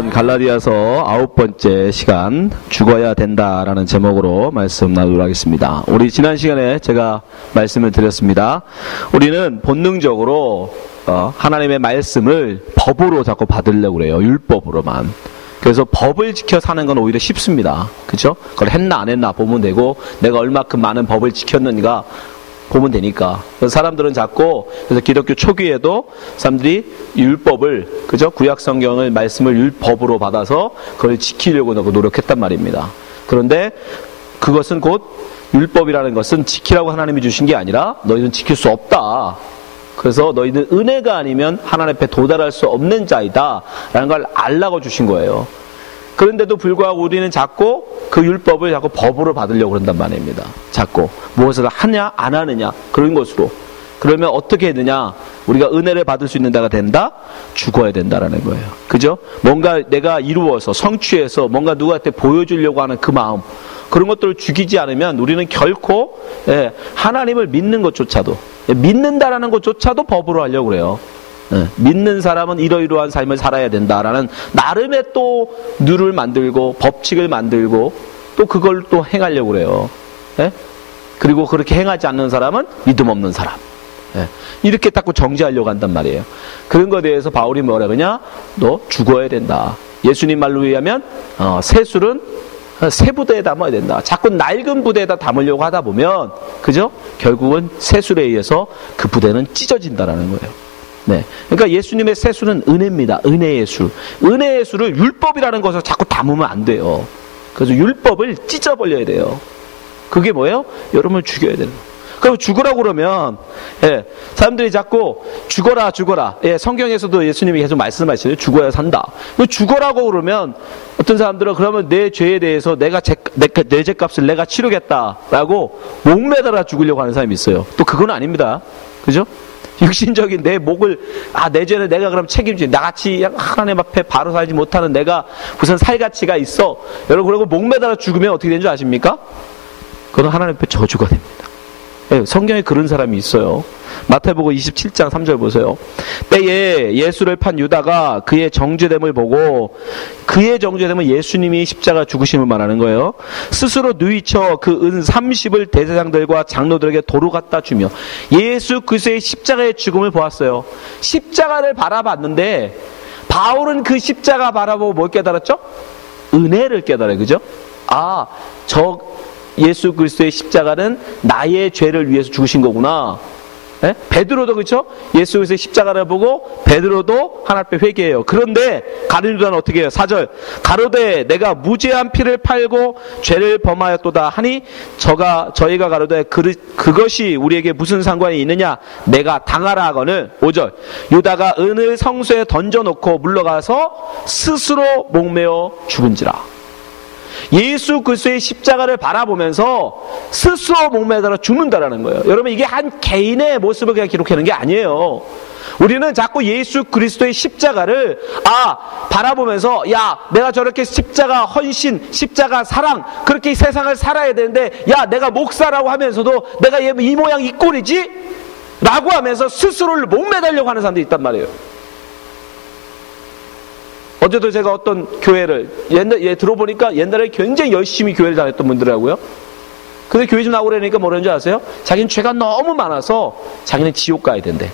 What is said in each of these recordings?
오늘은 갈라디아서 9번째 시간 죽어야 된다라는 제목으로 말씀 나누도록 하겠습니다. 우리 지난 시간에 제가 말씀을 드렸습니다. 우리는 본능적으로 하나님의 말씀을 법으로 자꾸 받으려고 그래요. 율법으로만. 그래서 법을 지켜 사는 건 오히려 쉽습니다. 그죠? 그걸 했나 안 했나 보면 되고 내가 얼마큼 많은 법을 지켰는가 보면 되니까. 그래서 사람들은 자꾸, 그래서 기독교 초기에도 사람들이 율법을, 그죠? 구약 성경을, 말씀을 율법으로 받아서 그걸 지키려고 노력했단 말입니다. 그런데 그것은 곧 율법이라는 것은 지키라고 하나님이 주신 게 아니라 너희는 지킬 수 없다. 그래서 너희는 은혜가 아니면 하나님 앞에 도달할 수 없는 자이다. 라는 걸 알라고 주신 거예요. 그런데도 불구하고 우리는 자꾸 그 율법을 자꾸 법으로 받으려고 그런단 말입니다. 자꾸 무엇을 하냐 안 하느냐 그런 것으로. 그러면 어떻게 해야 되냐? 우리가 은혜를 받을 수 있는 자가 된다? 죽어야 된다라는 거예요. 그죠? 뭔가 내가 이루어서 성취해서 뭔가 누구한테 보여주려고 하는 그 마음, 그런 것들을 죽이지 않으면 우리는 결코 하나님을 믿는 것조차도, 믿는다라는 것조차도 법으로 하려고 그래요. 믿는 사람은 이러이러한 삶을 살아야 된다라는 나름의 또 룰을 만들고 법칙을 만들고 또 그걸 또 행하려고 그래요. 그리고 그렇게 행하지 않는 사람은 믿음 없는 사람. 이렇게 자꾸 정죄하려고 한단 말이에요. 그런 것에 대해서 바울이 뭐라 그러냐? 너 죽어야 된다. 예수님 말로 의하면 세술은 새 부대에 담아야 된다. 자꾸 낡은 부대에다 담으려고 하다 보면, 그죠? 결국은 세술에 의해서 그 부대는 찢어진다라는 거예요. 네. 그러니까 예수님의 세술은 은혜입니다. 은혜의 술. 은혜의 술을 율법이라는 것을 자꾸 담으면 안 돼요. 그래서 율법을 찢어버려야 돼요. 그게 뭐예요? 여러분을 죽여야 되는 거예요. 그럼 죽으라고 그러면, 사람들이 자꾸 죽어라, 죽어라. 성경에서도 예수님이 계속 말씀하시죠. 죽어야 산다. 죽어라고 그러면 어떤 사람들은 그러면 내 죄에 대해서 내 죄값을 내가 치르겠다라고 목매달아 죽으려고 하는 사람이 있어요. 또 그건 아닙니다. 그죠? 육신적인 내 목을, 내 죄는 내가 그럼 책임지. 나같이 하나님 앞에 바로 살지 못하는 내가 무슨 살가치가 있어. 여러분, 그리고 목매달아 죽으면 어떻게 되는 줄 아십니까? 그건 하나님 앞에 저주가 됩니다. 성경에 그런 사람이 있어요. 마태복음 27장 3절 보세요. 때에 예수를 판 유다가 그의 정죄됨을 보고, 그의 정죄됨은 예수님이 십자가 죽으심을 말하는 거예요. 스스로 누이쳐 그 은 30을 대제사장들과 장로들에게 도로 갖다 주며 예수 그리스도의 십자가의 죽음을 보았어요. 십자가를 바라봤는데 바울은 그 십자가 바라보고 뭘 깨달았죠? 은혜를 깨달아요. 그죠? 예수 그리스도의 십자가는 나의 죄를 위해서 죽으신 거구나. 베드로도 그렇죠? 예수 그리스도의 십자가를 보고 베드로도 하나님 앞에 회개해요. 그런데 가룟 유다는 어떻게 해요? 4절. 가로되 내가 무죄한 피를 팔고 죄를 범하였도다 하니 저희가 가로되 그것이 우리에게 무슨 상관이 있느냐? 내가 당하라 하거늘. 5절. 유다가 은을 성소에 던져놓고 물러가서 스스로 목매어 죽은지라. 예수 그리스도의 십자가를 바라보면서 스스로 목매달아 죽는다라는 거예요. 여러분, 이게 한 개인의 모습을 그냥 기록하는 게 아니에요. 우리는 자꾸 예수 그리스도의 십자가를 바라보면서 내가 저렇게 십자가 헌신, 십자가 사랑, 그렇게 세상을 살아야 되는데 내가 목사라고 하면서도 내가 이 모양 이 꼴이지? 라고 하면서 스스로를 목매달려고 하는 사람들이 있단 말이에요. 어제도 제가 어떤 교회를 들어보니까 옛날에 굉장히 열심히 교회를 다녔던 분들이라고요. 근데 교회 좀 나오고 그러니까 뭐라는 줄 아세요? 자기는 죄가 너무 많아서 자기는 지옥 가야 된대.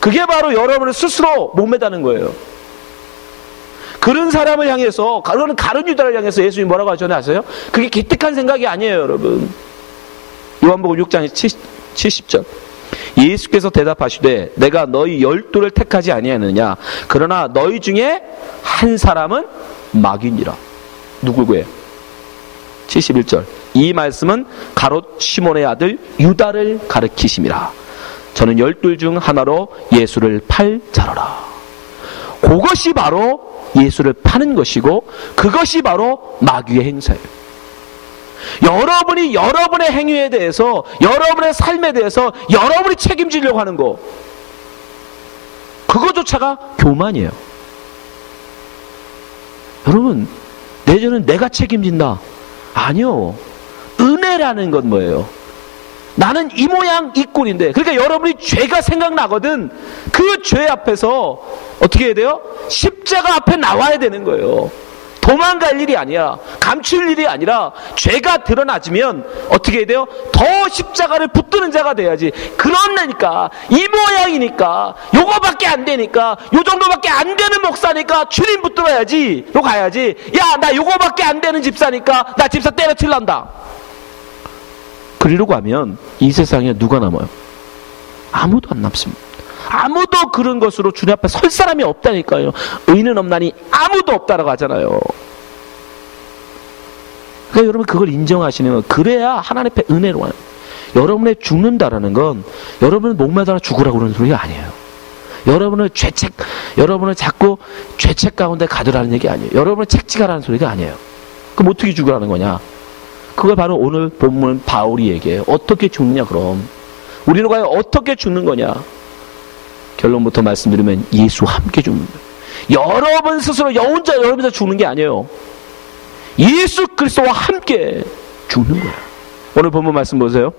그게 바로 여러분을 스스로 목매다는 거예요. 그런 사람을 향해서, 그런 가룟 유다를 향해서 예수님이 뭐라고 하셨는지 아세요? 그게 기특한 생각이 아니에요, 여러분. 요한복음 6장 70절. 예수께서 대답하시되 내가 너희 12를 택하지 아니하느냐? 그러나 너희 중에 한 사람은 마귀니라. 누구고요? 71절. 이 말씀은 가롯 시몬의 아들 유다를 가리키심이라. 저는 12 중 하나로 예수를 팔 자로라. 그것이 바로 예수를 파는 것이고 그것이 바로 마귀의 행사예요. 여러분이 여러분의 행위에 대해서, 여러분의 삶에 대해서 여러분이 책임지려고 하는 거, 그거조차가 교만이에요. 여러분, 내 죄는 내가 책임진다. 아니요. 은혜라는 건 뭐예요? 나는 이 모양 이 꼴인데, 그러니까 여러분이 죄가 생각나거든 그 죄 앞에서 어떻게 해야 돼요? 십자가 앞에 나와야 되는 거예요. 도망갈 일이 아니야. 감출 일이 아니라 죄가 드러나지면 어떻게 해야 돼요? 더 십자가를 붙드는 자가 돼야지. 그러니까 이 모양이니까 요거밖에 안 되니까 요 정도밖에 안 되는 목사니까 주님 붙들어야지. 요 가야지. 야, 나 요거밖에 안 되는 집사니까 나 집사 때려칠란다. 그러려고 하면 이 세상에 누가 남아요? 아무도 안 남습니다. 아무도 그런 것으로 주님 앞에 설 사람이 없다니까요. 의인은 없나니 아무도 없다라고 하잖아요. 그러니까 여러분 그걸 인정하시는 거, 그래야 하나님 앞에 은혜로 와요. 여러분의 죽는다라는 건 여러분을 목매달아 죽으라고 그러는 소리가 아니에요. 여러분을 자꾸 죄책 가운데 가두라는 얘기 아니에요. 여러분을 책찍하라는 소리가 아니에요. 그럼 어떻게 죽으라는 거냐? 그걸 바로 오늘 본문 바울이 얘기해요. 어떻게 죽느냐 그럼. 우리는 과연 어떻게 죽는 거냐? 결론부터 말씀드리면 예수와 함께 죽는 거예요. 여러분 스스로 혼자 여러분에서 죽는 게 아니에요. 예수 그리스도와 함께 죽는 거예요. 오늘 본문 말씀 보세요.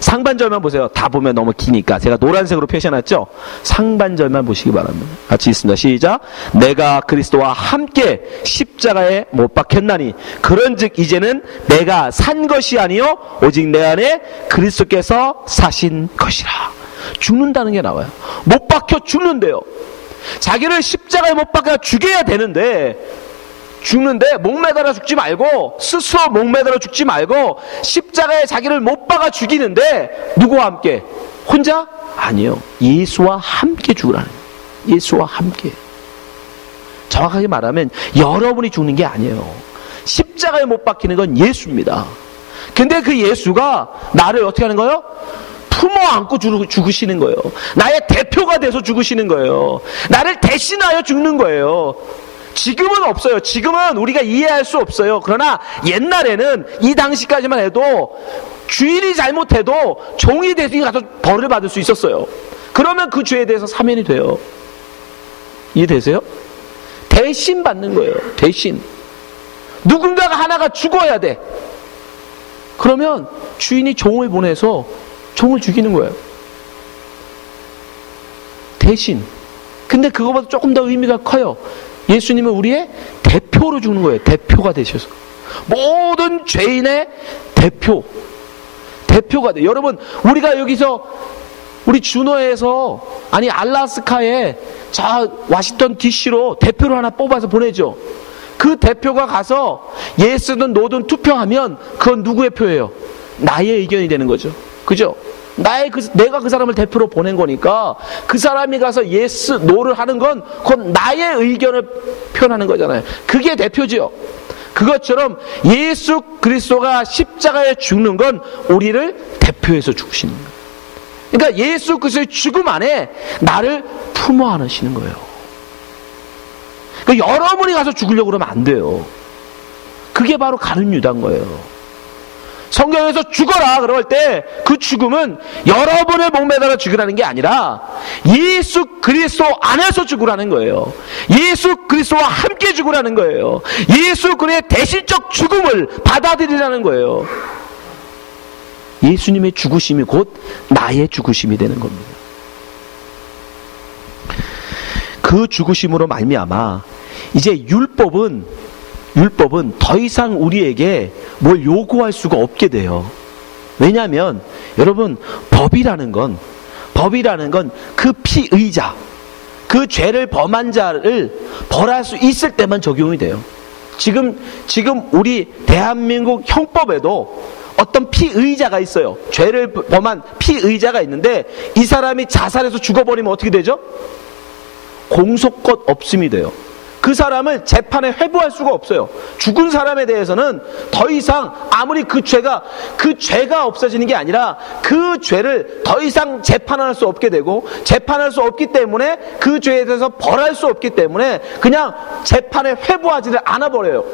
상반절만 보세요. 다 보면 너무 기니까 제가 노란색으로 표시해놨죠. 상반절만 보시기 바랍니다. 같이 있습니다. 시작. 내가 그리스도와 함께 십자가에 못 박혔나니 그런즉 이제는 내가 산 것이 아니요 오직 내 안에 그리스도께서 사신 것이라. 죽는다는 게 나와요. 못 박혀 죽는데요. 자기를 십자가에 못 박혀 죽여야 되는데 죽는데 목매달아 죽지 말고, 스스로 목매달아 죽지 말고 십자가에 자기를 못 박아 죽이는데 누구와 함께? 혼자? 아니요. 예수와 함께 죽으라는 거예요. 예수와 함께. 정확하게 말하면 여러분이 죽는 게 아니에요. 십자가에 못 박히는 건 예수입니다. 근데 그 예수가 나를 어떻게 하는 거예요? 품어 안고 죽으시는 거예요. 나의 대표가 돼서 죽으시는 거예요. 나를 대신하여 죽는 거예요. 지금은 없어요. 지금은 우리가 이해할 수 없어요. 그러나 옛날에는 이 당시까지만 해도 주인이 잘못해도 종이 대신 가서 벌을 받을 수 있었어요. 그러면 그 죄에 대해서 사면이 돼요. 이해되세요? 대신 받는 거예요. 대신. 누군가가 하나가 죽어야 돼. 그러면 주인이 종을 보내서 종을 죽이는 거예요. 대신. 근데 그거보다 조금 더 의미가 커요. 예수님은 우리의 대표로 죽는 거예요. 대표가 되셔서. 모든 죄인의 대표가 돼요. 여러분, 우리가 여기서 우리 준호에서, 아니 알라스카에 저 워싱턴 DC로 대표를 하나 뽑아서 보내죠. 그 대표가 가서 예스든 노든 투표하면 그건 누구의 표예요? 나의 의견이 되는 거죠. 그죠? 내가 그 사람을 대표로 보낸 거니까 그 사람이 가서 예스, 노를 하는 건 그건 나의 의견을 표현하는 거잖아요. 그게 대표죠. 그것처럼 예수 그리스도가 십자가에 죽는 건 우리를 대표해서 죽으시는 거예요. 그러니까 예수 그리스도의 죽음 안에 나를 품어 안으시는 거예요. 그러니까 여러분이 가서 죽으려고 그러면 안 돼요. 그게 바로 가룟 유다인 거예요. 성경에서 죽어라 그럴 때 그 죽음은 여러분의 목매달아 죽으라는 게 아니라 예수 그리스도 안에서 죽으라는 거예요. 예수 그리스도와 함께 죽으라는 거예요. 예수 그리스도의 대신적 죽음을 받아들이라는 거예요. 예수님의 죽으심이 곧 나의 죽으심이 되는 겁니다. 그 죽으심으로 말미암아 이제 율법은 더 이상 우리에게 뭘 요구할 수가 없게 돼요. 왜냐하면 여러분 법이라는 건 그 피의자, 그 죄를 범한 자를 벌할 수 있을 때만 적용이 돼요. 지금 우리 대한민국 형법에도 어떤 피의자가 있어요. 죄를 범한 피의자가 있는데 이 사람이 자살해서 죽어버리면 어떻게 되죠? 공소권 없음이 돼요. 그 사람을 재판에 회부할 수가 없어요. 죽은 사람에 대해서는 더 이상 아무리 그 죄가 없어지는 게 아니라 그 죄를 더 이상 재판할 수 없게 되고, 재판할 수 없기 때문에 그 죄에 대해서 벌할 수 없기 때문에 그냥 재판에 회부하지를 않아 버려요.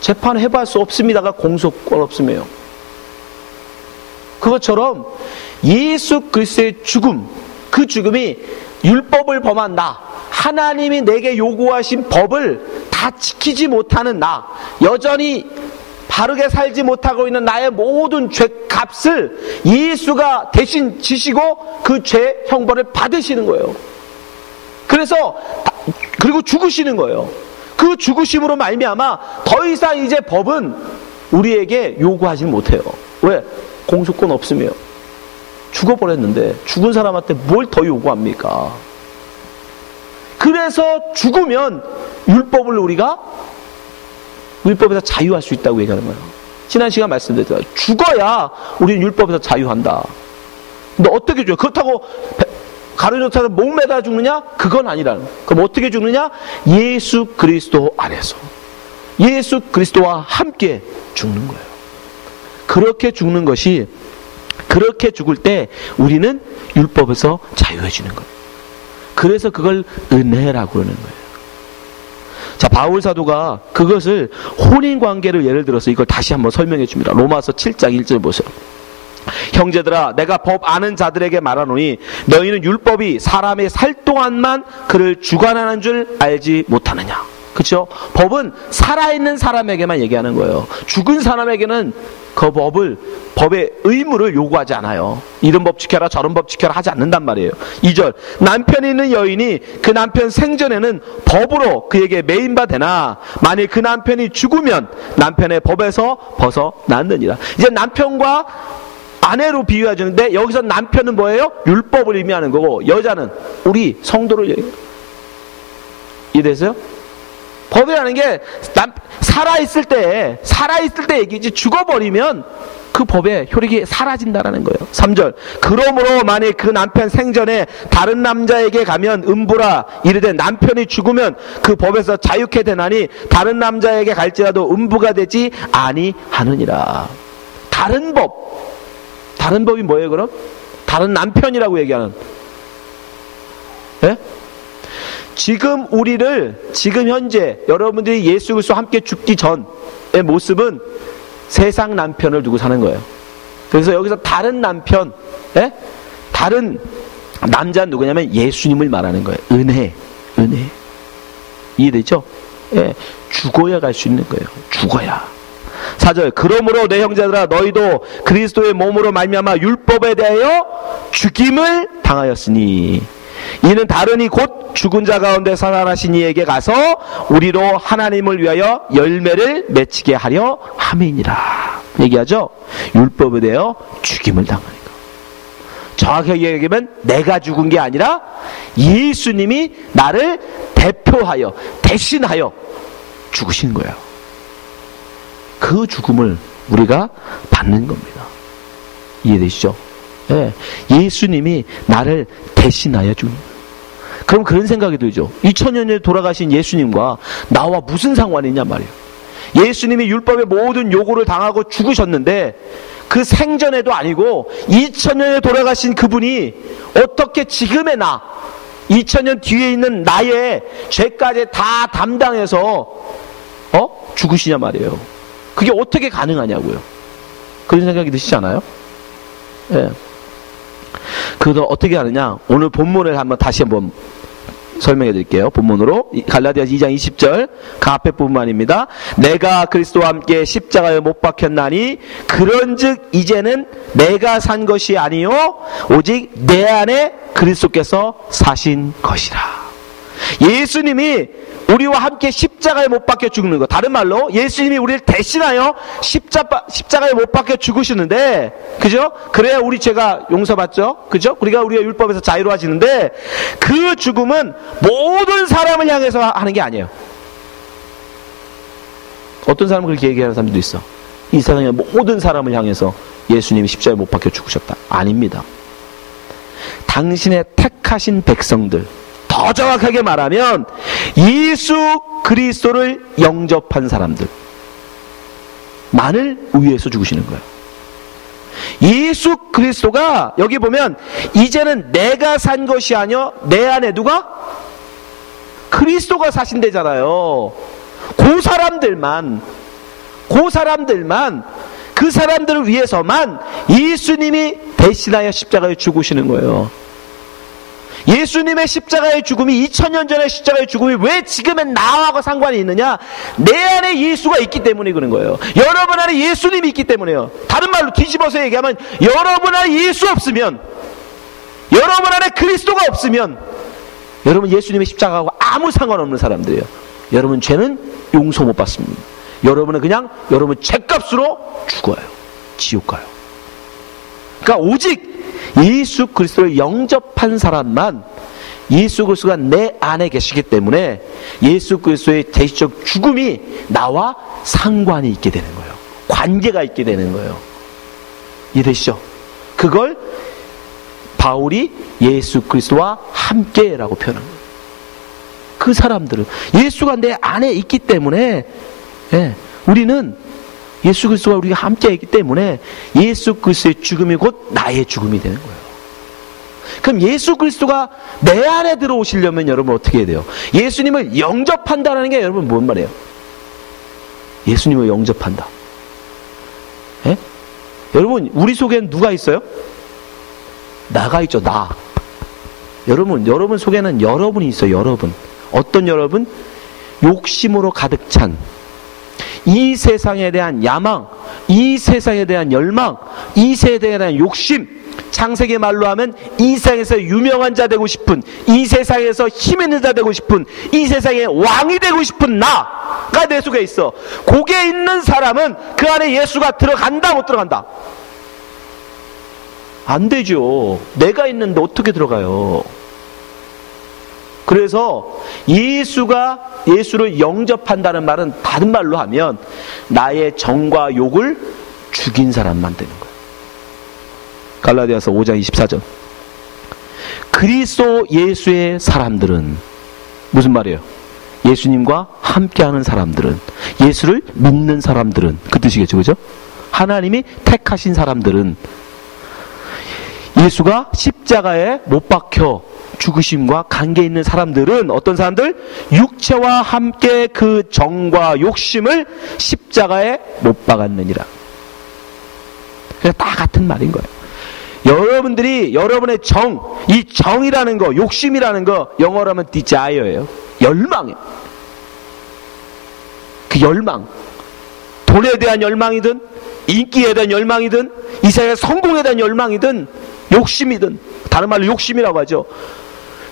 재판에 회부할 수 없습니다가 공소권 없음이에요. 그것처럼 예수 그리스도의 죽음, 그 죽음이 율법을 범한 나, 하나님이 내게 요구하신 법을 다 지키지 못하는 나, 여전히 바르게 살지 못하고 있는 나의 모든 죄값을 예수가 대신 지시고 그 죄 형벌을 받으시는 거예요. 그리고 죽으시는 거예요. 그 죽으심으로 말미암아 더 이상 이제 법은 우리에게 요구하지 못해요. 왜? 공소권 없으며 죽어버렸는데 죽은 사람한테 뭘 더 요구합니까? 그래서 죽으면 율법에서 자유할 수 있다고 얘기하는 거예요. 지난 시간 말씀드렸잖아요. 죽어야 우리는 율법에서 자유한다. 근데 어떻게 죽어요? 그렇다고 가룟유다처럼 목매다 죽느냐? 그건 아니라는 거예요. 그럼 어떻게 죽느냐? 예수 그리스도 안에서 예수 그리스도와 함께 죽는 거예요. 그렇게 죽는 것이, 그렇게 죽을 때 우리는 율법에서 자유해지는 거예요. 그래서 그걸 은혜라고 그러는 거예요. 자, 바울 사도가 그것을 혼인관계를 예를 들어서 이걸 다시 한번 설명해 줍니다. 로마서 7장 1절 보세요. 형제들아, 내가 법 아는 자들에게 말하노니 너희는 율법이 사람의 살 동안만 그를 주관하는 줄 알지 못하느냐. 그렇죠? 법은 살아있는 사람에게만 얘기하는 거예요. 죽은 사람에게는 그 법의 의무를 요구하지 않아요. 이런 법 지켜라 저런 법 지켜라 하지 않는단 말이에요. 2절, 남편이 있는 여인이 그 남편 생전에는 법으로 그에게 매인바 되나 만일 그 남편이 죽으면 남편의 법에서 벗어났느니라. 이제 남편과 아내로 비유해주는데 여기서 남편은 뭐예요? 율법을 의미하는 거고, 여자는 우리 성도를 얘기해요. 이해되세요? 법이라는 게 살아있을 때 얘기지, 죽어버리면 그 법의 효력이 사라진다라는 거예요. 3절, 그러므로 만일 그 남편 생전에 다른 남자에게 가면 음부라 이르되 남편이 죽으면 그 법에서 자유케 되나니 다른 남자에게 갈지라도 음부가 되지 아니하느니라. 다른 법이 뭐예요 그럼? 다른 남편이라고 얘기하는. 예? 지금 현재 여러분들이 예수 그리스도와 함께 죽기 전의 모습은 세상 남편을 두고 사는 거예요. 그래서 여기서 다른 남편, 다른 남자는 누구냐면 예수님을 말하는 거예요. 은혜. 이해되죠? 죽어야 갈 수 있는 거예요. 죽어야. 4절, 그러므로 내 형제들아 너희도 그리스도의 몸으로 말미암아 율법에 대하여 죽임을 당하였으니 이는 다르니 곧 죽은 자 가운데 살아나신 이에게 가서 우리로 하나님을 위하여 열매를 맺히게 하려 함이니라. 얘기하죠? 율법에 대하여 죽임을 당하니까. 정확하게 얘기하면 내가 죽은 게 아니라 예수님이 나를 대표하여 대신하여 죽으신 거예요. 그 죽음을 우리가 받는 겁니다. 이해되시죠? 예수님이 나를 대신하여 죽는 거예요. 그럼 그런 생각이 들죠. 2000년 전에 돌아가신 예수님과 나와 무슨 상관이 있냐 말이에요. 예수님이 율법의 모든 요구를 당하고 죽으셨는데 그 생전에도 아니고 2000년에 돌아가신 그분이 어떻게 지금의 2000년 뒤에 있는 나의 죄까지 다 담당해서 죽으시냐 말이에요. 그게 어떻게 가능하냐고요. 그런 생각이 드시지 않아요? 그래서 어떻게 하느냐, 오늘 본문을 다시 한번 설명해 드릴게요. 본문으로 갈라디아서 2장 20절 그 앞에 부분만입니다. 내가 그리스도와 함께 십자가에 못 박혔나니 그런즉 이제는 내가 산 것이 아니요 오직 내 안에 그리스도께서 사신 것이라. 예수님이 우리와 함께 십자가에 못 박혀 죽는 것, 다른 말로 예수님이 우리를 대신하여 십자가에 못 박혀 죽으시는데, 그죠? 그래야 우리 죄가 용서받죠? 그죠? 우리가 율법에서 자유로워지는데, 그 죽음은 모든 사람을 향해서 하는 게 아니에요. 어떤 사람은 그렇게 얘기하는 사람들도 있어. 이 세상의 모든 사람을 향해서 예수님이 십자가에 못 박혀 죽으셨다. 아닙니다. 당신의 택하신 백성들, 더 정확하게 말하면 예수 그리스도를 영접한 사람들만을 위해서 죽으시는 거예요. 예수 그리스도가 여기 보면 이제는 내가 산 것이 아니여 내 안에 누가? 그리스도가 사신대잖아요. 그 사람들만 그 사람들을 위해서만 예수님이 대신하여 십자가에 죽으시는 거예요. 예수님의 십자가의 죽음이 2000년 전의 십자가의 죽음이 왜 지금의 나하고 상관이 있느냐? 내 안에 예수가 있기 때문에 그런 거예요. 여러분 안에 예수님이 있기 때문에요. 다른 말로 뒤집어서 얘기하면 여러분 안에 예수 없으면, 여러분 안에 그리스도가 없으면 여러분 예수님의 십자가하고 아무 상관없는 사람들이에요. 여러분 죄는 용서 못 받습니다. 여러분은 그냥 여러분 죄값으로 죽어요. 지옥 가요. 그러니까 오직 예수 그리스도를 영접한 사람만 예수 그리스도가 내 안에 계시기 때문에 예수 그리스도의 대리적 죽음이 나와 상관이 있게 되는 거예요. 관계가 있게 되는 거예요. 이해되시죠? 그걸 바울이 예수 그리스도와 함께라고 표현한 거예요. 그 사람들은 예수가 내 안에 있기 때문에, 우리는 예수 그리스도와 우리가 함께 있기 때문에 예수 그리스도의 죽음이 곧 나의 죽음이 되는 거예요. 그럼 예수 그리스도가 내 안에 들어오시려면 여러분 어떻게 해야 돼요? 예수님을 영접한다는 게 여러분 뭔 말이에요? 예수님을 영접한다. 여러분 우리 속에는 누가 있어요? 나가 있죠. 나. 여러분 속에는 여러분이 있어요. 여러분. 어떤 여러분? 욕심으로 가득 찬 이 세상에 대한 야망, 이 세상에 대한 열망, 이 세상에 대한 욕심, 창세기 말로 하면 이 세상에서 유명한 자 되고 싶은, 이 세상에서 힘 있는 자 되고 싶은, 이 세상의 왕이 되고 싶은 나가 내 속에 있어. 거기에 있는 사람은 그 안에 예수가 들어간다 못 들어간다? 안 되죠. 내가 있는데 어떻게 들어가요? 그래서 예수를 영접한다는 말은 다른 말로 하면 나의 정과 욕을 죽인 사람만 되는 거예요. 갈라디아서 5장 24절. 그리스도 예수의 사람들은 무슨 말이에요? 예수님과 함께하는 사람들은, 예수를 믿는 사람들은, 그 뜻이겠죠, 그죠? 하나님이 택하신 사람들은, 예수가 십자가에 못 박혀 죽으심과 관계 있는 사람들은 어떤 사람들? 육체와 함께 그 정과 욕심을 십자가에 못 박았느니라. 그냥 다 같은 말인 거예요. 여러분들이 여러분의 이 정이라는 거, 욕심이라는 거 영어로 하면 desire예요. 열망이에요. 그 열망, 돈에 대한 열망이든 인기에 대한 열망이든 이 세상의 성공에 대한 열망이든 욕심이든, 다른 말로 욕심이라고 하죠.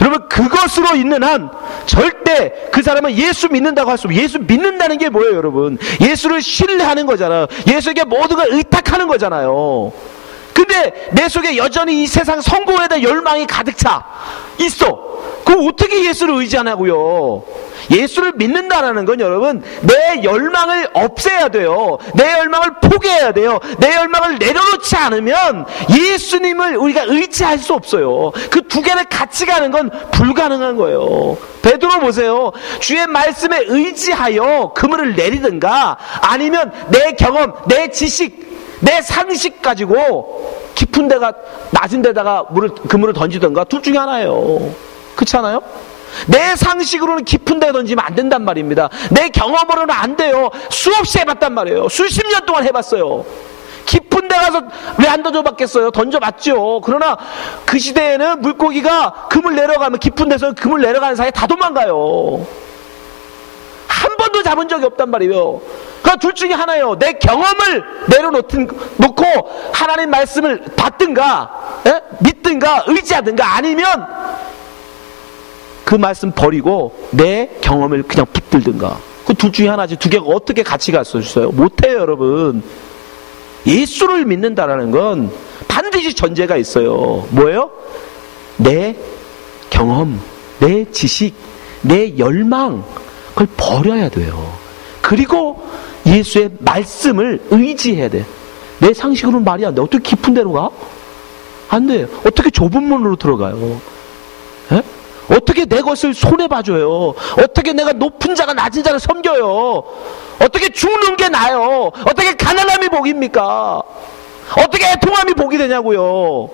여러분 그것으로 있는 한 절대 그 사람은 예수 믿는다고 할 수 없어요. 예수 믿는다는 게 뭐예요 여러분? 예수를 신뢰하는 거잖아요. 예수에게 모든 걸 의탁하는 거잖아요. 근데 내 속에 여전히 이 세상 성공에 대한 열망이 가득 차 있어. 그럼 어떻게 예수를 의지하냐고요? 예수를 믿는다는 건 여러분 내 열망을 없애야 돼요. 내 열망을 포기해야 돼요. 내 열망을 내려놓지 않으면 예수님을 우리가 의지할 수 없어요. 그 두 개를 같이 가는 건 불가능한 거예요. 베드로 보세요. 주의 말씀에 의지하여 그물을 내리든가 아니면 내 경험, 내 지식, 내 상식 가지고 깊은 데가 낮은 데다가 그물을 던지든가 둘 중에 하나예요. 그렇지 않아요? 내 상식으로는 깊은 데 던지면 안 된단 말입니다. 내 경험으로는 안 돼요. 수없이 해봤단 말이에요. 수십 년 동안 해봤어요. 깊은 데 가서 왜 안 던져봤겠어요? 던져봤죠. 그러나 그 시대에는 물고기가 그물 내려가면, 깊은 데서 그물 내려가는 사이에 다 도망가요. 한 번도 잡은 적이 없단 말이에요. 그러니까 둘 중에 하나예요. 내 경험을 내려놓고 하나님 말씀을 받든가, 믿든가, 의지하든가, 아니면 그 말씀 버리고 내 경험을 그냥 붙들든가. 그 둘 중에 하나지. 두 개가 어떻게 같이 갈 수 있어요? 못해요, 여러분. 예수를 믿는다라는 건 반드시 전제가 있어요. 뭐예요? 내 경험, 내 지식, 내 열망, 그걸 버려야 돼요. 그리고 예수의 말씀을 의지해야 돼. 내 상식으로는 말이 안 돼. 어떻게 깊은 데로 가? 안 돼요. 어떻게 좁은 문으로 들어가요? 에? 어떻게 내 것을 손해봐줘요? 어떻게 내가 높은 자가 낮은 자를 섬겨요? 어떻게 죽는 게 나아요? 어떻게 가난함이 복입니까? 어떻게 애통함이 복이 되냐고요?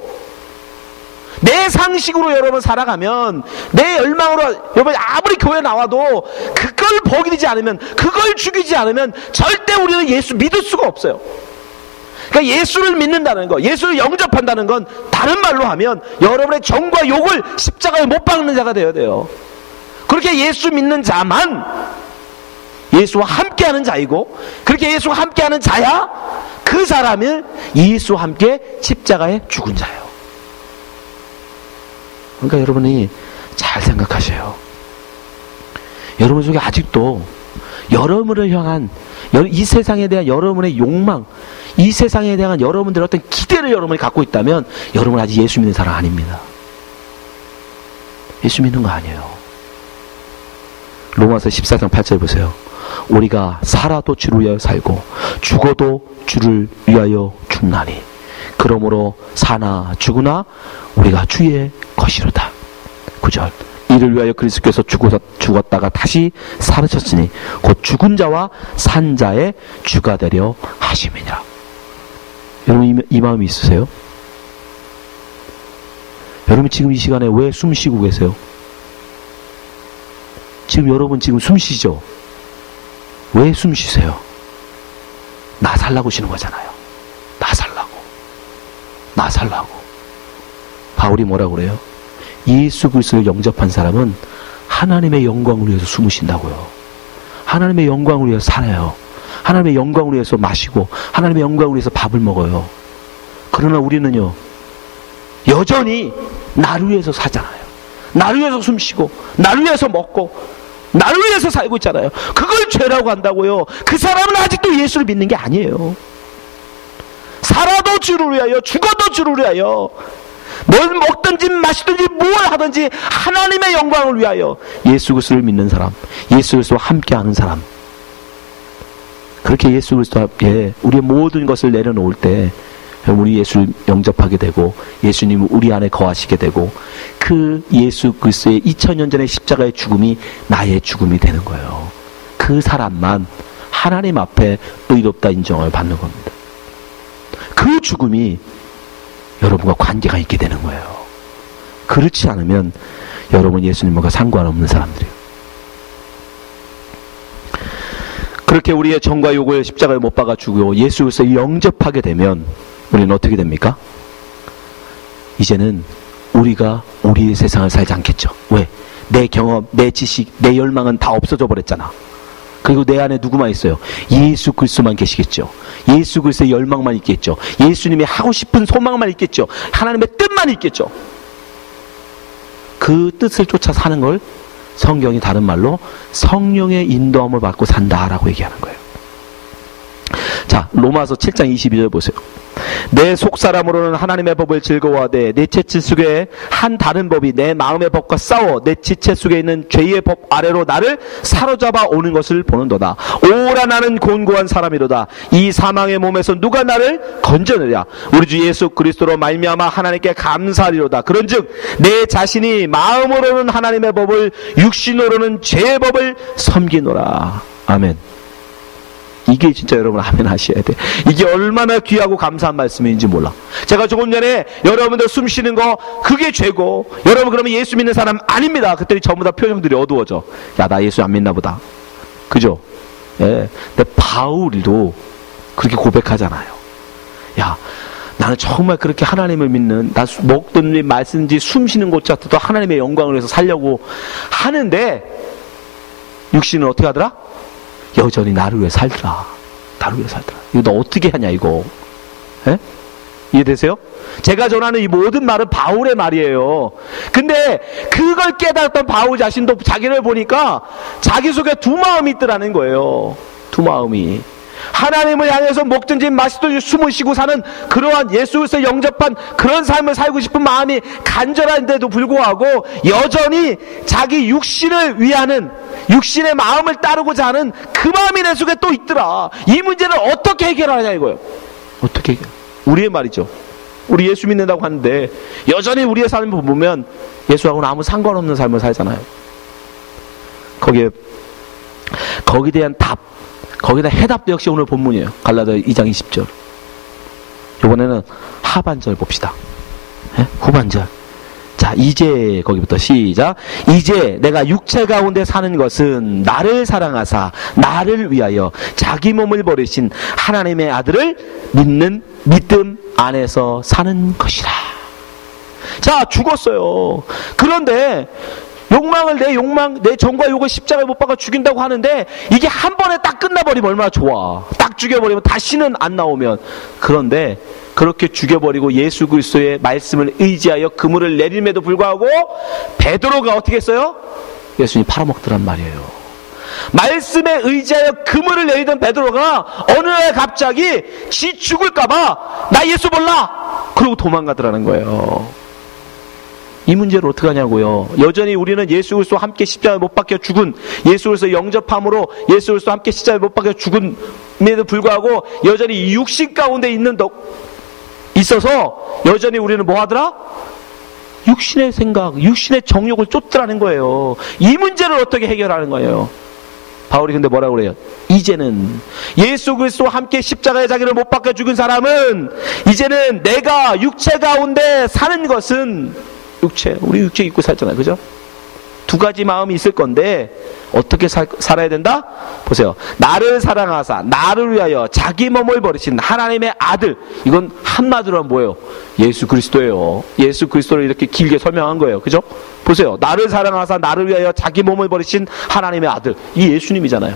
내 상식으로 여러분 살아가면, 내 열망으로 여러분 아무리 교회 나와도 그걸 복이 되지 않으면, 그걸 죽이지 않으면 절대 우리는 예수 믿을 수가 없어요. 그러니까 예수를 믿는다는 것, 예수를 영접한다는 건 다른 말로 하면 여러분의 정과 욕을 십자가에 못 박는 자가 되어야 돼요. 그렇게 예수 믿는 자만 예수와 함께하는 자이고, 그렇게 예수와 함께하는 자야 그 사람은 예수와 함께 십자가에 죽은 자예요. 그러니까 여러분이 잘 생각하셔요. 여러분 속에 아직도 여러분을 향한, 이 세상에 대한 여러분의 욕망, 이 세상에 대한 여러분들의 어떤 기대를 여러분이 갖고 있다면 여러분은 아직 예수 믿는 사람 아닙니다. 예수 믿는 거 아니에요. 로마서 14장 8절 보세요. 우리가 살아도 주를 위하여 살고 죽어도 주를 위하여 죽나니 그러므로 사나 죽으나 우리가 주의 것이로다. 9절. 이를 위하여 그리스도께서 죽었다가 다시 살으셨으니 곧 죽은 자와 산 자의 주가 되려 하심이니라. 여러분 이 마음이 있으세요? 여러분 지금 이 시간에 왜 숨 쉬고 계세요? 지금 여러분 지금 숨 쉬죠? 왜 숨 쉬세요? 나 살라고 쉬는 거잖아요. 나 살라고. 나 살라고. 바울이 뭐라고 그래요? 예수 그리스도를 영접한 사람은 하나님의 영광을 위해서 숨을 쉰다고요. 하나님의 영광을 위해서 살아요. 하나님의 영광을 위해서 마시고 하나님의 영광을 위해서 밥을 먹어요. 그러나 우리는요, 여전히 나를 위해서 사잖아요. 나를 위해서 숨쉬고 나를 위해서 먹고 나를 위해서 살고 있잖아요. 그걸 죄라고 한다고요. 그 사람은 아직도 예수를 믿는 게 아니에요. 살아도 주를 위하여 죽어도 주를 위하여 뭘 먹든지 마시든지 뭘 하든지 하나님의 영광을 위하여 예수 그리스도를 믿는 사람, 예수 그리스도와 함께하는 사람, 그렇게 예수 그리스도에 우리의 모든 것을 내려놓을 때 우리 예수를 영접하게 되고 예수님은 우리 안에 거하시게 되고 그 예수 그리스도의 2000년 전의 십자가의 죽음이 나의 죽음이 되는 거예요. 그 사람만 하나님 앞에 의롭다 인정을 받는 겁니다. 그 죽음이 여러분과 관계가 있게 되는 거예요. 그렇지 않으면 여러분 예수님과 상관없는 사람들이에요. 그렇게 우리의 정과 욕을 십자가에 못 박아 주고 예수 그리스도를 영접하게 되면 우리는 어떻게 됩니까? 이제는 우리가 우리의 세상을 살지 않겠죠. 왜? 내 경험, 내 지식, 내 열망은 다 없어져 버렸잖아. 그리고 내 안에 누구만 있어요? 예수 그리스도만 계시겠죠. 예수 그리스도의 열망만 있겠죠. 예수님이 하고 싶은 소망만 있겠죠. 하나님의 뜻만 있겠죠. 그 뜻을 쫓아 사는 걸 성경이 다른 말로 성령의 인도함을 받고 산다라고 얘기하는 거예요. 자, 로마서 7장 22절 보세요. 내 속사람으로는 하나님의 법을 즐거워하되 내 지체 속에 한 다른 법이 내 마음의 법과 싸워 내 지체 속에 있는 죄의 법 아래로 나를 사로잡아 오는 것을 보는도다. 오라 나는 곤고한 사람이로다. 이 사망의 몸에서 누가 나를 건져내랴. 우리 주 예수 그리스도로 말미암아 하나님께 감사하리로다. 그런즉 내 자신이 마음으로는 하나님의 법을 육신으로는 죄의 법을 섬기노라. 아멘. 이게 진짜 여러분 아멘 하셔야 돼. 이게 얼마나 귀하고 감사한 말씀인지 몰라. 제가 조금 전에 여러분들 숨 쉬는 거 그게 죄고 여러분 그러면 예수 믿는 사람 아닙니다. 그랬더니 전부 다 표정들이 어두워져. 야, 나 예수 안 믿나 보다. 그죠? 예. 근데 바울도 그렇게 고백하잖아요. 야, 나는 정말 그렇게 하나님을 믿는, 나 먹든지 말든지 숨 쉬는 곳자도 하나님의 영광을 위해서 살려고 하는데 육신은 어떻게 하더라? 여전히 나를 위해 살더라. 나를 위해 살더라. 이거 너 어떻게 하냐 이거. 에? 이해되세요? 제가 전하는 이 모든 말은 바울의 말이에요. 근데 그걸 깨달았던 바울 자신도 자기를 보니까 자기 속에 두 마음이 있더라는 거예요. 두 마음이. 하나님을 향해서 먹든지 마시든지 숨을 쉬고 사는 그러한 예수 그리스도를 영접한 그런 삶을 살고 싶은 마음이 간절한데도 불구하고 여전히 자기 육신을 위하는, 육신의 마음을 따르고자 하는 그 마음이 내 속에 또 있더라. 이 문제를 어떻게 해결하냐 이거예요. 어떻게 해결? 우리의 말이죠. 우리 예수 믿는다고 하는데 여전히 우리의 삶을 보면 예수하고는 아무 상관없는 삶을 살잖아요. 거기에 대한 답, 거기다 해답도 역시 오늘 본문이에요. 갈라디아 2장 20절. 이번에는 하반절 봅시다. 예? 후반절. 자, 이제 거기부터 시작. 이제 내가 육체 가운데 사는 것은 나를 사랑하사 나를 위하여 자기 몸을 버리신 하나님의 아들을 믿는 믿음 안에서 사는 것이라. 자, 죽었어요. 그런데 내 정과 욕을 십자가에 못 박아 죽인다고 하는데 이게 한 번에 딱 끝나버리면 얼마나 좋아. 딱 죽여버리면 다시는 안 나오면. 그런데 그렇게 죽여버리고 예수 그리스도의 말씀을 의지하여 그물을 내림에도 불구하고 베드로가 어떻게 했어요? 예수님 팔아먹더란 말이에요. 말씀에 의지하여 그물을 내리던 베드로가 어느 날 갑자기 지 죽을까봐 나 예수 몰라! 그러고 도망가더라는 거예요. 이 문제를 어떻게 하냐고요. 여전히 우리는 예수 그리스도와 함께 십자가에 못 박혀 죽은, 예수 그리스도 영접함으로 예수 그리스도와 함께 십자가에 못 박혀 죽음에도 불구하고 여전히 육신 가운데 있어서 여전히 우리는 뭐 하더라? 육신의 생각, 육신의 정욕을 쫓더라는 거예요. 이 문제를 어떻게 해결하는 거예요? 바울이 근데 뭐라고 그래요? 이제는 예수 그리스도와 함께 십자가에 자기를 못 박혀 죽은 사람은 이제는 내가 육체 가운데 사는 것은 우리 육체 입고 살잖아요. 그죠? 두 가지 마음이 있을 건데 어떻게 살아야 된다? 보세요. 나를 사랑하사 나를 위하여 자기 몸을 버리신 하나님의 아들. 이건 한마디로 하면 뭐예요? 예수 그리스도예요. 예수 그리스도를 이렇게 길게 설명한 거예요. 그죠? 보세요. 나를 사랑하사 나를 위하여 자기 몸을 버리신 하나님의 아들. 이 예수님이잖아요.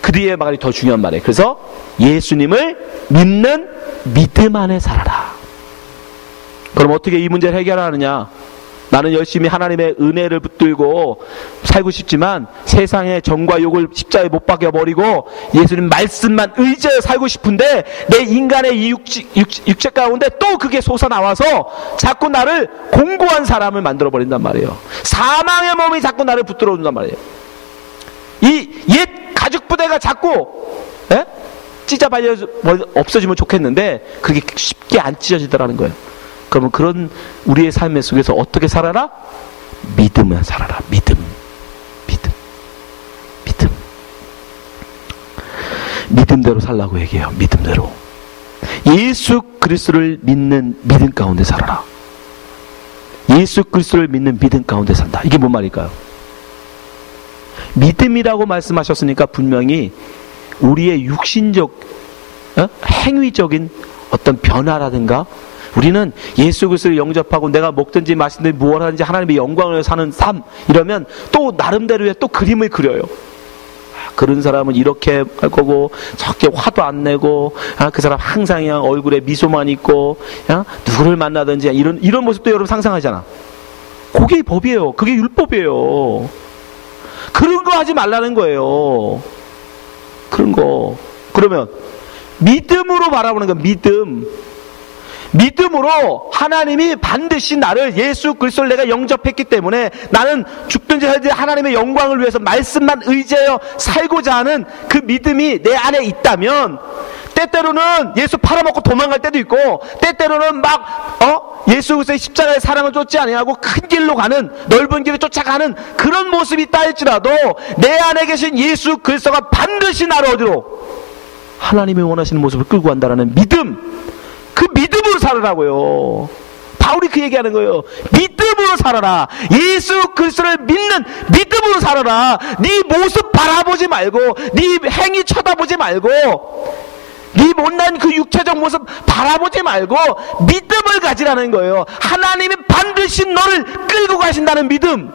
그 뒤에 말이 더 중요한 말이에요. 그래서 예수님을 믿는 믿음 안에 살아라. 그럼 어떻게 이 문제를 해결하느냐? 나는 열심히 하나님의 은혜를 붙들고 살고 싶지만 세상의 정과 욕을 십자가에 못 박여버리고 예수님 말씀만 의지하여 살고 싶은데 내 인간의 이 육체 가운데 또 그게 솟아나와서 자꾸 나를 공고한 사람을 만들어버린단 말이에요. 사망의 몸이 자꾸 나를 붙들어준단 말이에요. 이 옛 가죽부대가 자꾸 찢어발려 없어지면 좋겠는데 그게 쉽게 안 찢어지더라는 거예요. 그러면 그런 우리의 삶의 속에서 어떻게 살아라? 믿음을 살아라. 믿음. 믿음대로 살라고 얘기해요. 믿음대로. 예수 그리스도를 믿는 믿음 가운데 살아라. 예수 그리스도를 믿는 믿음 가운데 산다. 이게 뭔 말일까요? 믿음이라고 말씀하셨으니까 분명히 우리의 육신적, 행위적인 어떤 변화라든가 우리는 예수 그리스도를 영접하고 내가 먹든지 마시든지 무엇 하든지 하나님의 영광을 위해 사는 삶 이러면 또 나름대로의 또 그림을 그려요. 그런 사람은 이렇게 할 거고 저렇게 화도 안 내고 그 사람 항상 그냥 얼굴에 미소만 있고 누구를 만나든지 이런 모습도 여러분 상상하잖아. 그게 법이에요. 그게 율법이에요. 그런 거 하지 말라는 거예요. 그런 거. 그러면 믿음으로 바라보는 거야. 믿음으로 하나님이 반드시 나를 예수 그리스도를 내가 영접했기 때문에 나는 죽든지 살든지 하나님의 영광을 위해서 말씀만 의지하여 살고자 하는 그 믿음이 내 안에 있다면 때때로는 예수 팔아먹고 도망갈 때도 있고 때때로는 예수 그리스도의 십자가의 사랑을 쫓지 아니하고 큰 길로 가는 넓은 길을 쫓아가는 그런 모습이 있다 할지라도 내 안에 계신 예수 그리스도가 반드시 나를 어디로? 하나님이 원하시는 모습을 끌고 간다는 믿음. 그 믿음으로 살아라고요. 바울이 그 얘기하는 거예요. 믿음으로 살아라. 예수 그리스도를 믿는 믿음으로 살아라. 네 모습 바라보지 말고 네 행위 쳐다보지 말고 네 못난 그 육체적 모습 바라보지 말고 믿음을 가지라는 거예요. 하나님이 반드시 너를 끌고 가신다는 믿음.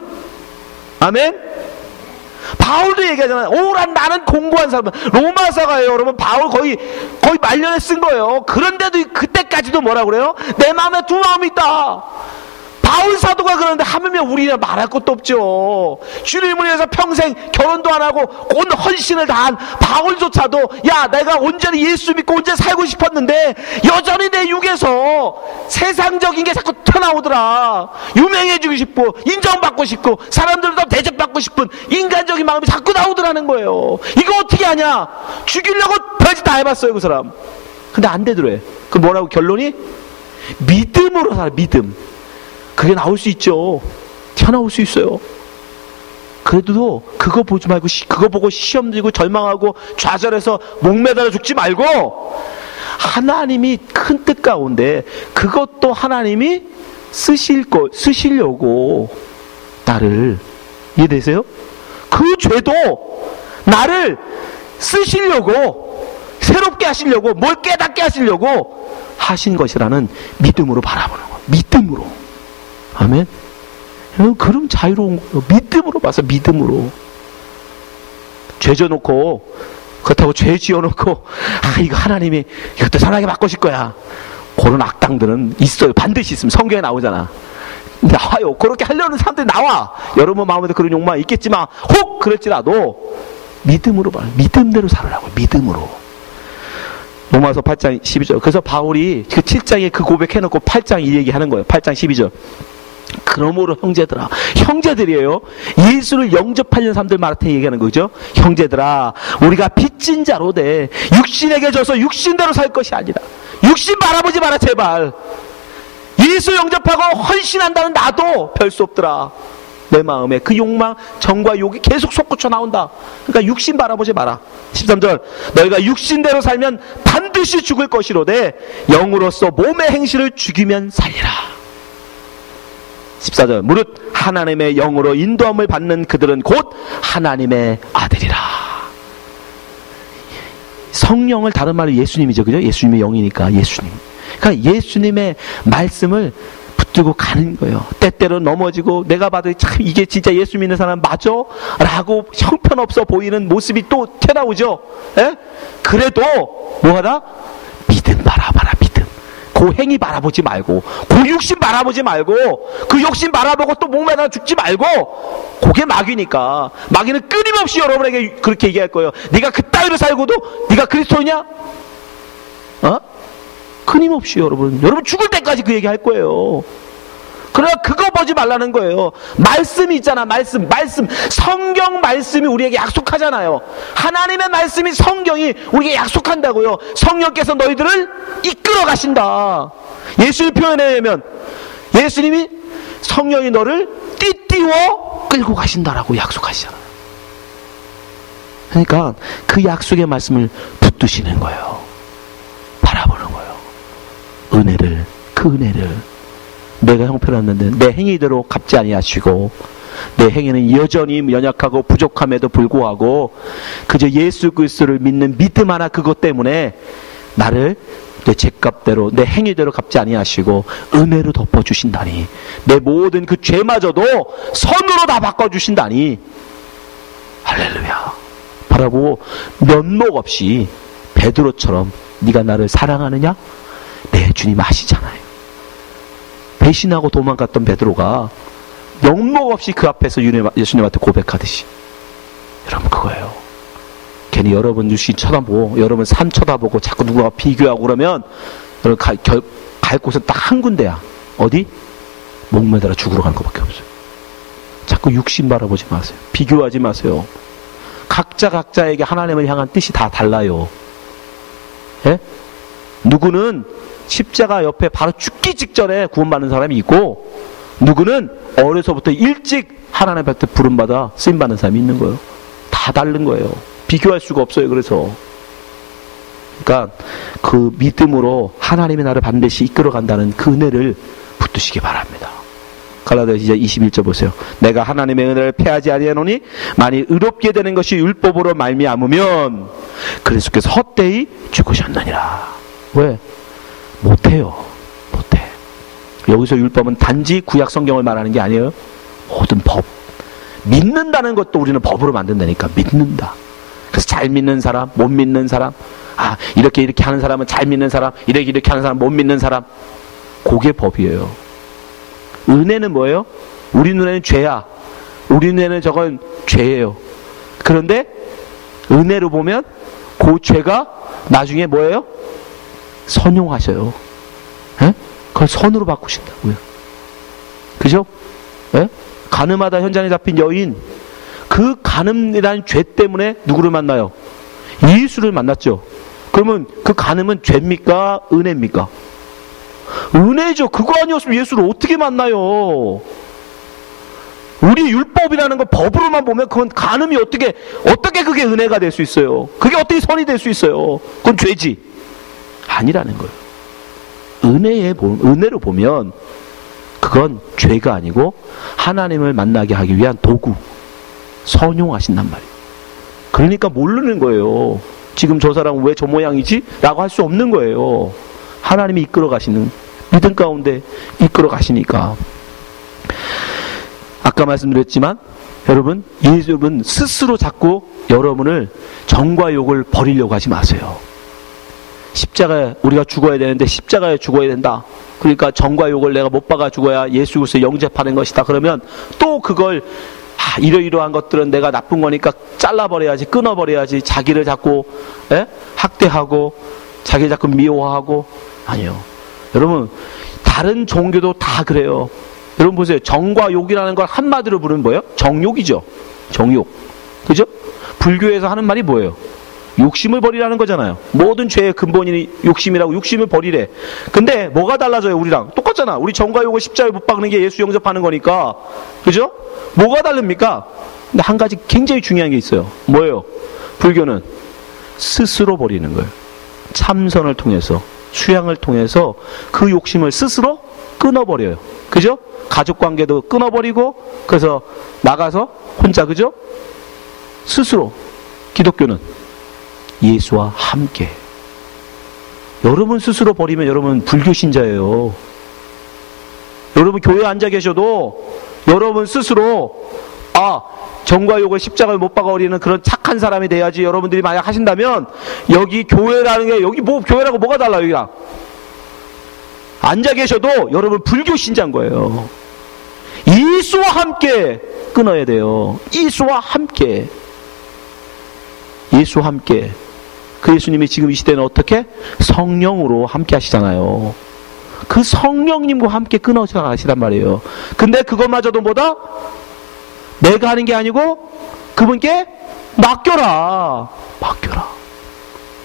아멘. 바울도 얘기하잖아요. 오란 나는 공고한 사람. 로마서가요 여러분. 바울 거의 말년에 쓴 거예요. 그런데도 그때까지도 뭐라고 그래요? 내 마음에 두 마음이 있다. 바울 사도가 그러는데 하물며 우리는 말할 것도 없죠. 주님을 위해서 평생 결혼도 안 하고 온 헌신을 다한 바울조차도 야 내가 온전히 예수 믿고 온전히 살고 싶었는데 여전히 내 육에서 세상적인 게 자꾸 튀어나오더라. 유명해지고 싶고 인정받고 싶고 사람들도 대접받고 싶은 인간적인 마음이 자꾸 나오더라는 거예요. 이거 어떻게 하냐? 죽이려고 별짓 다 해봤어요 그 사람. 근데 안 되더래. 그 뭐라고 결론이? 믿음으로 살아. 믿음. 그게 나올 수 있죠. 튀어나올 수 있어요. 그래도 그거 보지 말고 그거 보고 시험 들고 절망하고 좌절해서 목매달아 죽지 말고 하나님이 큰 뜻 가운데 그것도 하나님이 쓰시려고 나를, 이해되세요? 그 죄도 나를 쓰시려고, 새롭게 하시려고, 뭘 깨닫게 하시려고 하신 것이라는 믿음으로 바라보는 거예요. 믿음으로. 아멘. 그럼 자유로운 거예요. 믿음으로 봐서, 믿음으로. 죄 져놓고, 그렇다고 죄 지어놓고, 이거 하나님이 이것도 사랑하게 바꾸실 거야, 그런 악당들은 있어요. 반드시 있으면 성경에 나오잖아. 나와요. 그렇게 하려는 사람들이 나와. 여러분 마음에도 그런 욕망이 있겠지만 혹 그럴지라도 믿음으로 봐요. 믿음대로 살으라고. 믿음으로. 로마서 8장 12절. 그래서 바울이 그 7장에 그 고백해놓고 8장 이 얘기하는 거예요. 8장 12절. 그러므로 형제들아, 형제들이에요. 예수를 영접하려는 사람들 말한테 얘기하는 거죠. 형제들아, 우리가 빚진 자로 돼 육신에게 져서 육신대로 살 것이 아니라, 육신 바라보지 마라 제발. 예수 영접하고 헌신한다는 나도 별 수 없더라. 내 마음에 그 욕망, 정과 욕이 계속 솟구쳐 나온다. 그러니까 육신 바라보지 마라. 13절. 너희가 육신대로 살면 반드시 죽을 것이로되 영으로서 몸의 행실을 죽이면 살리라. 14절. 무릇 하나님의 영으로 인도함을 받는 그들은 곧 하나님의 아들이라. 성령을 다른 말로 예수님이죠. 그죠? 예수님의 영이니까 예수님. 그러니까 예수님의 말씀을 붙들고 가는 거예요. 때때로 넘어지고 내가 봐도 참 이게 진짜 예수 믿는 사람 맞아? 라고 형편없어 보이는 모습이 또 튀어나오죠. 에? 그래도 뭐하다? 믿음 바라봐라. 믿음. 그 행위 바라보지 말고, 그 욕심 바라보지 말고, 그 욕심 바라보고 또 목매다 죽지 말고. 그게 마귀니까. 마귀는 끊임없이 여러분에게 그렇게 얘기할 거예요. 네가 그따위로 살고도 네가 그리스도냐? 끊임없이 여러분 죽을 때까지 그 얘기 할 거예요. 그러나 그거 보지 말라는 거예요. 말씀이 있잖아. 말씀. 성경 말씀이 우리에게 약속하잖아요. 하나님의 말씀이, 성경이 우리에게 약속한다고요. 성령께서 너희들을 이끌어 가신다. 예수님 표현에 의하면 예수님이, 성령이 너를 띠띠워 끌고 가신다라고 약속하시잖아요. 그러니까 그 약속의 말씀을 붙드시는 거예요. 바라보는 거예요. 은혜를, 그 은혜를. 내가 형편없는데 내 행위대로 갚지 아니하시고, 내 행위는 여전히 연약하고 부족함에도 불구하고 그저 예수 그리스도를 믿는 믿음 하나, 그것 때문에 나를 내 죄값대로, 내 행위대로 갚지 아니하시고 은혜로 덮어주신다니, 내 모든 그 죄마저도 선으로 다 바꿔주신다니, 할렐루야. 바라보고 면목 없이 베드로처럼 네가 나를 사랑하느냐? 네, 주님 아시잖아요. 배신하고 도망갔던 베드로가 면목 없이 그 앞에서 예수님한테 고백하듯이. 여러분 그거예요. 괜히 여러분 주신 쳐다보고, 여러분 삶 쳐다보고 자꾸 누구와 비교하고 그러면 여러분 갈 곳은 딱 한 군데야. 어디? 목매달아 죽으러 가는 것밖에 없어요. 자꾸 육신 바라보지 마세요. 비교하지 마세요. 각자에게 하나님을 향한 뜻이 다 달라요. 예? 누구는 십자가 옆에 바로 죽기 직전에 구원받는 사람이 있고, 누구는 어려서부터 일찍 하나님 앞에 부름받아 쓰임받는 사람이 있는 거예요. 다 다른 거예요. 비교할 수가 없어요. 그래서 그러니까 그 믿음으로 하나님이 나를 반드시 이끌어간다는 그 은혜를 붙드시기 바랍니다. 갈라디아서 21절 보세요. 내가 하나님의 은혜를 패하지 아니하노니 만일 의롭게 되는 것이 율법으로 말미암으면 그리스도께서 헛되이 죽으셨느니라. 왜? 못해요. 못해. 여기서 율법은 단지 구약 성경을 말하는 게 아니에요. 모든 법. 믿는다는 것도 우리는 법으로 만든다니까. 믿는다. 그래서 잘 믿는 사람, 못 믿는 사람, 이렇게 하는 사람은 잘 믿는 사람, 이렇게 하는 사람 못 믿는 사람, 그게 법이에요. 은혜는 뭐예요? 우리 눈에는 죄야. 우리 눈에는 저건 죄예요. 그런데 은혜로 보면 그 죄가 나중에 뭐예요? 선용하셔요. 에? 그걸 선으로 바꾸신다고요. 그죠? 에? 간음하다 현장에 잡힌 여인, 그 간음이라는 죄 때문에 누구를 만나요? 예수를 만났죠. 그러면 그 간음은 죄입니까? 은혜입니까? 은혜죠. 그거 아니었으면 예수를 어떻게 만나요? 우리 율법이라는 거 법으로만 보면 그건 간음이 어떻게 그게 은혜가 될 수 있어요? 그게 어떻게 선이 될 수 있어요? 그건 죄지. 아니라는 거예요. 은혜로 보면 그건 죄가 아니고 하나님을 만나게 하기 위한 도구, 선용하신단 말이에요. 그러니까 모르는 거예요. 지금 저 사람은 왜 저 모양이지? 라고 할 수 없는 거예요. 하나님이 이끌어 가시는, 믿음 가운데 이끌어 가시니까. 아까 말씀드렸지만 여러분, 예수는 스스로 자꾸 여러분을 정과 욕을 버리려고 하지 마세요. 십자가에 우리가 죽어야 되는데 십자가에 죽어야 된다. 그러니까 정과 욕을 내가 못 박아 죽어야 예수 그리스도 영접하는 것이다. 그러면 또 그걸 이러이러한 것들은 내가 나쁜 거니까 잘라버려야지, 끊어버려야지. 자기를 자꾸 학대하고 자기를 자꾸 미워하고. 아니요. 여러분, 다른 종교도 다 그래요. 여러분 보세요. 정과 욕이라는 걸 한마디로 부르면 뭐예요? 정욕이죠. 정욕. 그죠? 불교에서 하는 말이 뭐예요? 욕심을 버리라는 거잖아요. 모든 죄의 근본이 욕심이라고, 욕심을 버리래. 근데 뭐가 달라져요? 우리랑 똑같잖아. 우리 정과 욕을 십자가에 못 박는 게 예수 영접하는 거니까. 그죠? 뭐가 다릅니까? 근데 한 가지 굉장히 중요한 게 있어요. 뭐예요? 불교는 스스로 버리는 거예요. 참선을 통해서, 수양을 통해서 그 욕심을 스스로 끊어버려요. 그죠? 가족관계도 끊어버리고, 그래서 나가서 혼자, 그죠? 스스로. 기독교는 예수와 함께. 여러분 스스로 버리면 여러분 불교 신자예요. 여러분 교회에 앉아 계셔도 여러분 스스로 정과 욕을 십자가에 못 박아 버리는 그런 착한 사람이 돼야지 여러분들이 만약 하신다면, 여기 교회라는 게, 여기 뭐 교회라고 뭐가 달라요? 여기랑 앉아 계셔도 여러분 불교 신자인 거예요. 예수와 함께 끊어야 돼요. 예수와 함께. 예수와 함께. 그 예수님이 지금 이 시대는 어떻게? 성령으로 함께 하시잖아요. 그 성령님과 함께 끊어져 가시단 말이에요. 근데 그것마저도 뭐다? 내가 하는 게 아니고 그분께 맡겨라. 맡겨라.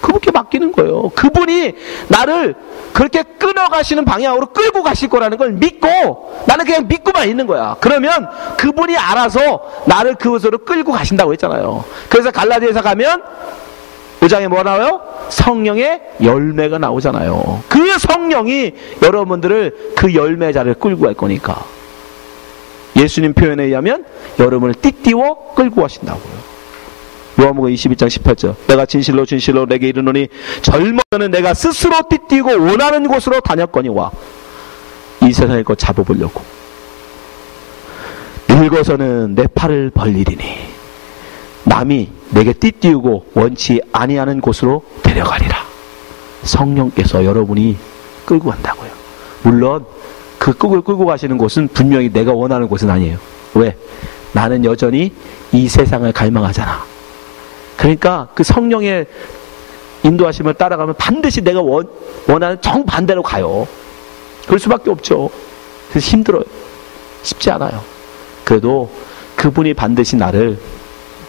그분께 맡기는 거예요. 그분이 나를 그렇게 끊어가시는 방향으로 끌고 가실 거라는 걸 믿고 나는 그냥 믿고만 있는 거야. 그러면 그분이 알아서 나를 그곳으로 끌고 가신다고 했잖아요. 그래서 갈라디아서 가면 5장에 뭐 나와요? 성령의 열매가 나오잖아요. 그 성령이 여러분들을 그 열매자를 끌고 갈 거니까. 예수님 표현에 의하면 여러분을 띠띠워 끌고 가신다고요. 요한복음 22장 18절. 내가 진실로 진실로 내게 이르노니 젊어서는 내가 스스로 띠띠고 원하는 곳으로 다녔거니와 이 세상의 것 잡아보려고, 늙어서는 내 팔을 벌리리니 남이 내게 띠띠우고 원치 아니하는 곳으로 데려가리라. 성령께서 여러분이 끌고 간다고요. 물론 그 끌고 가시는 곳은 분명히 내가 원하는 곳은 아니에요. 왜? 나는 여전히 이 세상을 갈망하잖아. 그러니까 그 성령의 인도하심을 따라가면 반드시 내가 원하는 정반대로 가요. 그럴 수밖에 없죠. 그래서 힘들어요. 쉽지 않아요. 그래도 그분이 반드시 나를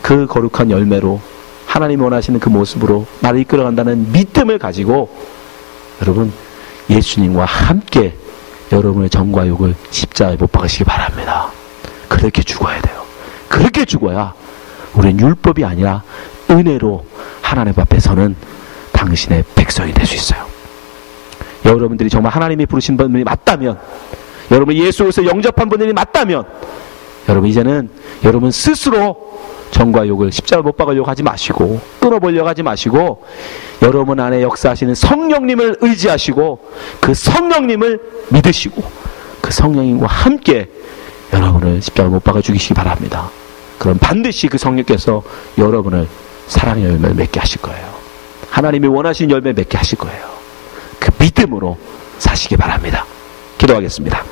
그 거룩한 열매로, 하나님이 원하시는 그 모습으로 나를 이끌어간다는 믿음을 가지고 여러분 예수님과 함께 여러분의 정과 욕을 십자가에 못 박으시기 바랍니다. 그렇게 죽어야 돼요. 그렇게 죽어야 우리는 율법이 아니라 은혜로 하나님 앞에 서는 당신의 백성이 될 수 있어요. 여러분들이 정말 하나님이 부르신 분이 맞다면, 여러분 예수로서 영접한 분들이 맞다면, 여러분 이제는 여러분 스스로 정과 욕을 십자가 못 박으려고 하지 마시고, 끊어보려고 하지 마시고, 여러분 안에 역사하시는 성령님을 의지하시고 그 성령님을 믿으시고 그 성령님과 함께 여러분을 십자가 못 박아 죽이시기 바랍니다. 그럼 반드시 그 성령께서 여러분을 사랑의 열매를 맺게 하실 거예요. 하나님이 원하시는 열매 맺게 하실 거예요. 그 믿음으로 사시기 바랍니다. 기도하겠습니다.